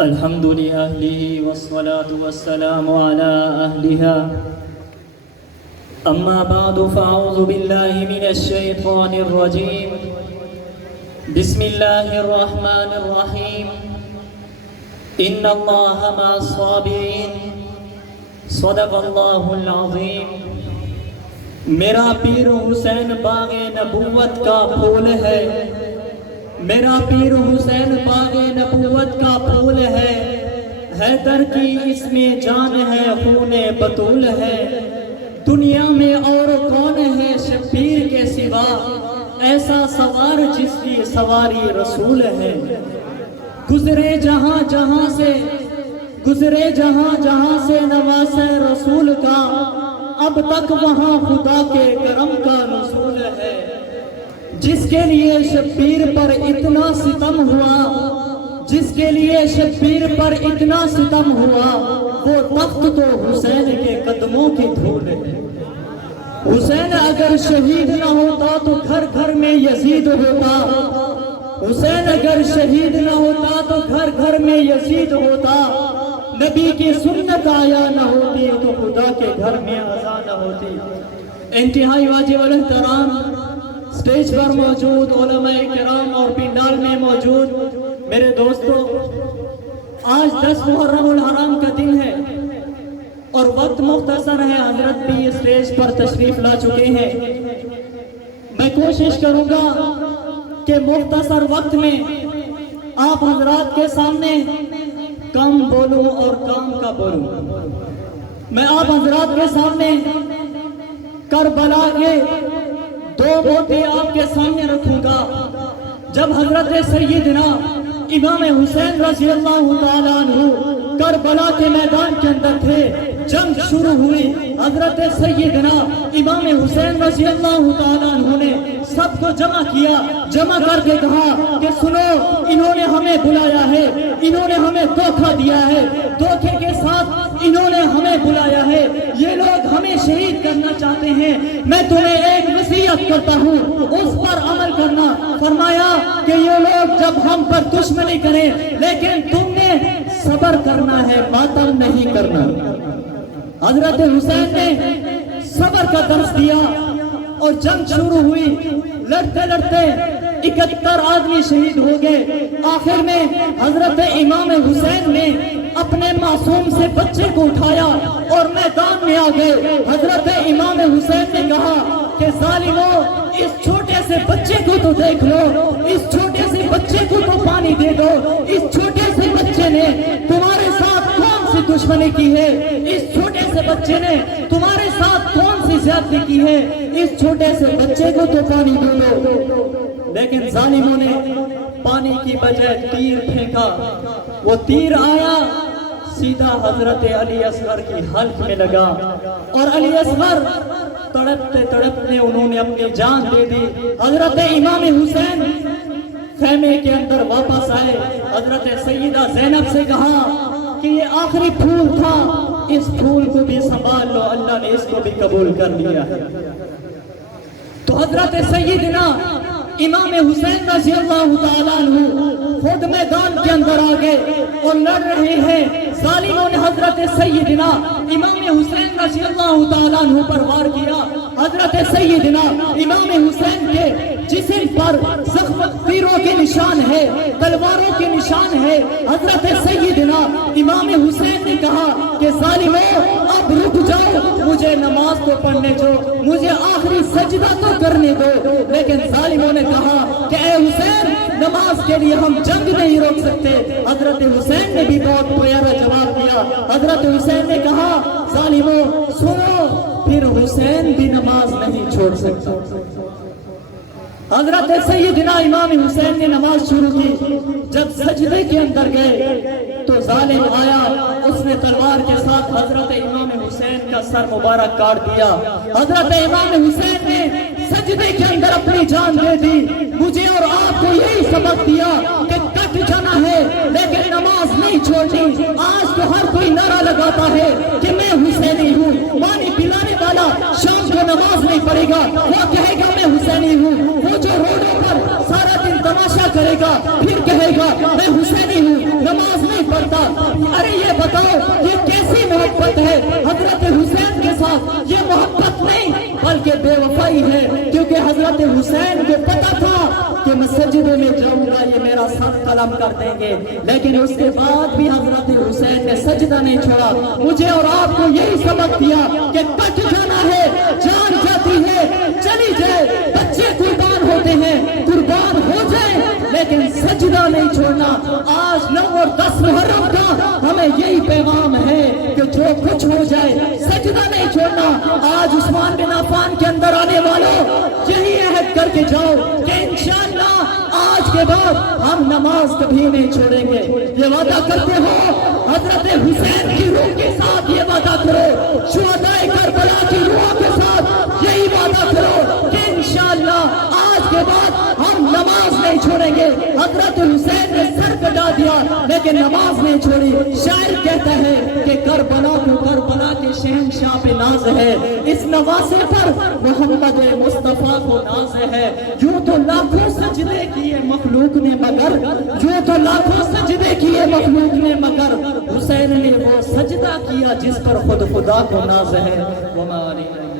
الحمد لأهله والصلاة والسلام على أهلها. أما بعد فأعوذ بالله من الشيطان الرجيم. بسم الله الرحمن الرحيم. إن الله مع الصابرين. صدق الله العظيم. میرا پیر حسین باغ نبوت کا پھول ہے، میرا پیر حسین باغ نبوت کا پھول ہے، حیدر کی اس میں جان ہے، خون بطول ہے، دنیا میں اور کون ہے شبیر کے سوا، ایسا سوار جس کی سواری رسول ہے. گزرے جہاں جہاں سے نواسے رسول کا، اب تک وہاں خدا کے کرم کا نزول ہے. جس کے لیے شبیر پر اتنا ستم ہوا، جس کے لیے شبیر پر اتنا ستم ہوا، وہ تخت تو حسین کے قدموں کی دھول ہے. حسین اگر شہید نہ ہوتا تو گھر گھر میں یزید ہوتا، حسین اگر شہید نہ ہوتا تو گھر گھر میں یزید ہوتا، نبی کی سنت آیا نہ ہوتی تو خدا کے گھر میں اذان نہ ہوتی. انتہائی واجب الاحترام سٹیج پر موجود علماء کرام اور پنڈال میں موجود میرے دوستو، آج 10 محرم الحرام کا دن ہے اور وقت مختصر ہے. حضرت بھی سٹیج پر تشریف لا چکے ہیں. میں کوشش کروں گا کہ مختصر وقت میں آپ حضرات کے سامنے کم بولوں اور کام کا بولوں. میں آپ حضرات کے سامنے کربلا کے 2 موتی آپ کے سامنے رکھوں گا. جب حضرت سیدنا امام حسین رضی اللہ تعالیٰ عنہ کربلا کے میدان کے اندر تھے، جنگ شروع ہوئی، حضرت سیدنا امام حسین رضی اللہ تعالیٰ عنہ نے سب کو جمع کیا، جمع کر کے کہا کہ سنو، انہوں نے ہمیں بلایا ہے، انہوں نے ہمیں دھوکہ دیا ہے، دھوکے کے ساتھ انہوں نے ہمیں بلایا ہے، یہ لوگ ہمیں شہید کرنا چاہتے ہیں. میں تمہیں ایک نصیحت کرتا ہوں، اس پر عمل کرنا. فرمایا کہ یہ لوگ جب ہم پر دشمنی کریں لیکن تم نے صبر کرنا ہے، ماتم نہیں کرنا. حضرت حسین نے صبر کا درس دیا اور جنگ شروع ہوئی. لڑتے لڑتے 71 آدمی شہید ہو گئے. آخر میں حضرت امام حسین نے اپنے معصوم سے بچے کو اٹھایا اور میدان میں آ گئے. حضرت امام حسین نے کہا کہ ظالموں، اس چھوٹے سے بچے کو تو دیکھ لو، اس چھوٹے سے بچے کو تو پانی دے دو، اس چھوٹے سے بچے نے تمہارے ساتھ کون سی دشمنی کی ہے، اس چھوٹے سے بچے نے تمہارے ساتھ کون سی زیادتی کی ہے، اس چھوٹے سے بچے کو تو پانی دے دو. لیکن ظالموں نے پانی کی بجائے تیر پھینکا. وہ تیر آیا سیدھا حضرت علی اصغر کی حلق میں لگا اور علی اصغر تڑپتے تڑپتے انہوں نے اپنی جان دے دی. حضرت امام حسین خیمے کے اندر واپس آئے. حضرت سیدہ زینب سے کہا کہ یہ آخری پھول تھا، اس پھول کو بھی سنبھال لو، اللہ نے اس کو بھی قبول کر لیا ہے. تو حضرت سیدنا امام حسین رضی اللہ تعالیٰ عنہ خود میدان کے اندر آ گئے اور لڑ رہے ہیں. ظالموں نے حضرت سیدنا امام حسین رضی اللہ تعالیٰ عنہ پر وار کیا. حضرت سیدنا امام حسین کے جسم پر زخم تیروں کے نشان ہے، تلواروں کے نشان ہے. حضرت سیدنا امام حسین نے کہا کہ ظالموں، اب رک جاؤ، مجھے نماز تو پڑھنے دو، مجھے آخری سجدہ تو کرنے دو. لیکن ظالموں نے کہا کہ اے حسین، نماز کے لیے ہم جنگ نہیں روک سکتے. حضرت حسین نے بھی بہت پیارا جواب دیا. حضرت حسین نے کہا ظالموں سنو، پھر حسین بھی نماز نہیں چھوڑ سکتا. حضرت سیدنا امام حسین نے نماز شروع کی. جب سجدے کے اندر گئے تو ظالم آیا، اس نے تلوار کے ساتھ حضرت امام حسین کا سر مبارک کاٹ دیا. حضرت امام حسین نے سجدے کے اندر اپنی جان دے دی. مجھے اور آپ کو یہی سبق دیا کہ کٹ جانا ہے لیکن نماز نہیں چھوڑنی. آج تو ہر کوئی نعرہ لگاتا ہے کہ میں حسینی ہوں. پانی پلانے والا شام کو نماز نہیں پڑھے گا، وہ کہے گا میں حسینی ہوں. وہ جو روڈوں پر سارا دن تماشا کرے گا پھر کہے گا میں حسینی ہوں، نماز نہیں پڑھتا قلم کر دیں گے، لیکن اس کے بعد بھی حضرت حسین نے سجدہ نہیں چھوڑا۔ مجھے اور آپ کو یہی سبق دیا کہ کٹ جانا ہے، جان جاتی ہے، چلی جائے، بچے قربان ہوتے ہیں، قربان ہو جائیں، لیکن سجدہ نہیں چھوڑنا۔ آج 9 اور 10 محرم کا ہمیں یہی پیغام ہے کہ جو کچھ ہو جائے سجدہ نہیں چھوڑنا۔ آج عثمان بن عفان کے اندر آنے والوں یہی عہد کر کے جاؤ کہ انشاءاللہ آج کے بعد ہم نماز کبھی نہیں چھوڑیں گے۔ یہ وعدہ کرتے ہو، حضرت حسین کی روح کے ساتھ یہ وعدہ کرو، شہدائے کربلا کی روح کے ساتھ یہی وعدہ کرو کہ انشاءاللہ آج کے بعد ہم نماز نہیں چھوڑیں گے۔ حضرت حسین نے سر کٹا دیا لیکن نماز نہیں چھوڑی۔ شاعر کہتا ہے کہ کربلا کو کربلا کے شہنشاہ پہ ناز ہے، اس نواسے پر محمد مصطفیٰ کو ناز ہے۔ یوں تو لاکھوں سجدے کیے مخلوق نے مگر، یوں تو لاکھوں سجدے کیے مخلوق نے مگر، حسین نے وہ سجدہ کیا جس پر خود خدا کو ناز ہے۔ وما علینا